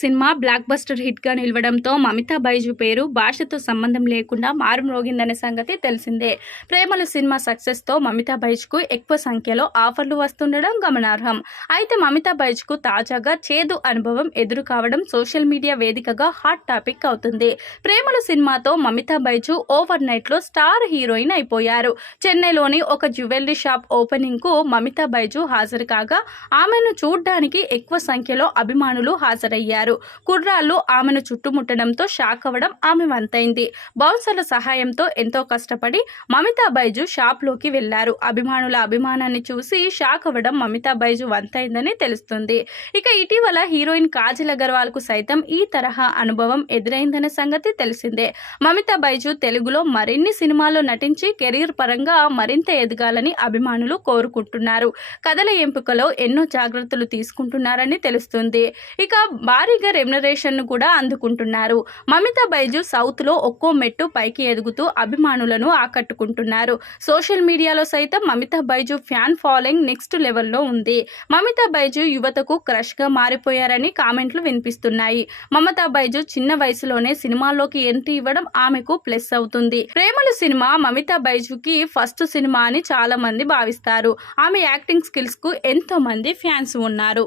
Cinema blockbuster హిట్గా నిలవడంతో మమితా బైజు పేరు భాషతో సంబంధం లేకుండా మారుమ్రోగిందనే సంగతి తెలిసిందే. ప్రేమలు సినిమా సక్సెస్తో మమితా బైజుకు ఎక్కువ సంఖ్యలో ఆఫర్లు వస్తుండడం గమనార్హం. అయితే మమితా బైజుకు తాజాగా చేదు అనుభవం ఎదురు కావడం సోషల్ మీడియా వేదికగా హాట్ టాపిక్ అవుతుంది. ప్రేమలు సినిమాతో మమితా బైజు ఓవర్ నైట్లో స్టార్ హీరోయిన్ అయిపోయారు. చెన్నైలోని ఒక జ్యువెలరీ షాప్ ఓపెనింగ్ కు మమితా బైజు హాజరు కాగా ఆమెను చూడ్డానికి ఎక్కువ సంఖ్యలో అభిమానులు హాజరయ్యారు. కుర్రాళ్ళు ఆమెను చుట్టుముట్టడంతో షాక్ అవ్వడం ఆమె వంతైంది. బౌన్సర్ల సహాయంతో ఎంతో కష్టపడి మమితా బైజు షాప్ లోకి వెళ్లారు. అభిమానుల అభిమానాన్ని చూసి షాక్ అవ్వడం మమితా బైజు వంతైందని తెలుస్తుంది. ఇక ఇటీవల హీరోయిన్ కాజల్ అగర్వాల్ కు సైతం ఈ తరహా అనుభవం ఎదురైందనే సంగతి తెలిసిందే. మమితా బైజు తెలుగులో మరిన్ని సినిమాల్లో నటించి కెరీర్ పరంగా మరింత ఎదగాలని అభిమానులు కోరుకుంటున్నారు. కథల ఎంపికలో ఎన్నో జాగ్రత్తలు తీసుకుంటున్నారని తెలుస్తుంది. ఇక భారీగా రెమ్యునరేషన్ ను కూడా అందుకుంటున్నారు. మమితా బైజు సౌత్ లో ఒక్కో మెట్టు పైకి ఎదుగుతూ అభిమానులను ఆకట్టుకుంటున్నారు. సోషల్ మీడియాలో సైతం Mamitha Baiju fan following next లెవెల్లో ఉంది. మమితా బైజు యువతకు క్రష్ గా మారిపోయారని కామెంట్లు వినిపిస్తున్నాయి. మమతా బైజు చిన్న వయసులోనే సినిమాల్లోకి ఎంట్రీ ఇవ్వడం ఆమెకు ప్లస్ అవుతుంది. ప్రేమలు సినిమా మమితా బైజుకి ఫస్ట్ సినిమా అని చాలా మంది భావిస్తారు. ఆమె యాక్టింగ్ స్కిల్స్ కు ఎంతో మంది ఫ్యాన్స్ ఉన్నారు.